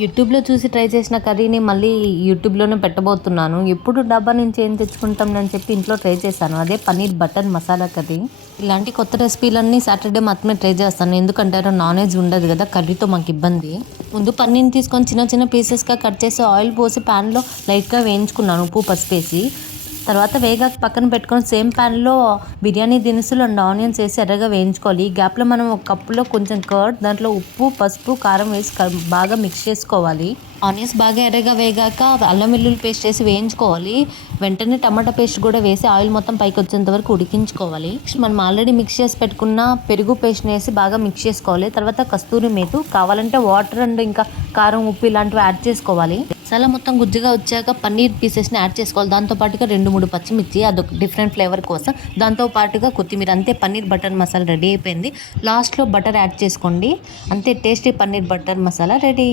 యూట్యూబ్లో చూసి ట్రై చేసిన కర్రీని మళ్ళీ యూట్యూబ్లోనే పెట్టబోతున్నాను. ఎప్పుడు డబ్బా నుంచి ఏం తెచ్చుకుంటామని చెప్పి ఇంట్లో ట్రై చేశాను. అదే పన్నీర్ బటర్ మసాలా కర్రీ. ఇలాంటి కొత్త రెసిపీలన్నీ సాటర్డే మాత్రమే ట్రై చేస్తాను. ఎందుకంటే నాన్ వెజ్ ఉండదు కదా, కర్రీతో మాకు ఇబ్బంది. ముందు పన్నీర్ని తీసుకొని చిన్న చిన్న పీసెస్గా కట్ చేసి ఆయిల్ పోసి ప్యాన్లో లైట్గా వేయించుకున్నాను ఉప్పు పసుపేసి. తర్వాత వేగాక పక్కన పెట్టుకొని సేమ్ ప్యాన్లో బిర్యానీ దినుసులు అండ్ ఆనియన్స్ వేసి ఎర్రగా వేయించుకోవాలి. ఈ గ్యాప్లో మనం ఒక కప్పులో కొంచెం కర్డ్, దాంట్లో ఉప్పు పసుపు కారం వేసి బాగా మిక్స్ చేసుకోవాలి. ఆనియన్స్ బాగా ఎర్రగా వేగాక అల్లం వెల్లుల్లి పేస్ట్ వేసి వేయించుకోవాలి. వెంటనే టమాటా పేస్ట్ కూడా వేసి ఆయిల్ మొత్తం పైకి వచ్చేంత వరకు ఉడికించుకోవాలి. మనం ఆల్రెడీ మిక్స్ చేసి పెట్టుకున్న పెరుగు పేస్ట్ని వేసి బాగా మిక్స్ చేసుకోవాలి. తర్వాత కస్తూరి మేతు, కావాలంటే వాటర్ అండ్ ఇంకా కారం ఉప్పు ఇలాంటివి యాడ్ చేసుకోవాలి. మసాలా మొత్తం గుజ్జుగా వచ్చాక పన్నీర్ పీసెస్ని యాడ్ చేసుకోవాలి. దాంతో పాటుగా 2-3 పచ్చిమిర్చి, అదొక డిఫరెంట్ ఫ్లేవర్ కోసం. దాంతో పాటుగా కొత్తిమీర. అంతే, పన్నీర్ బటర్ మసాలా రెడీ అయిపోయింది. లాస్ట్లో బటర్ యాడ్ చేసుకోండి. అంతే, tasty paneer butter masala ready.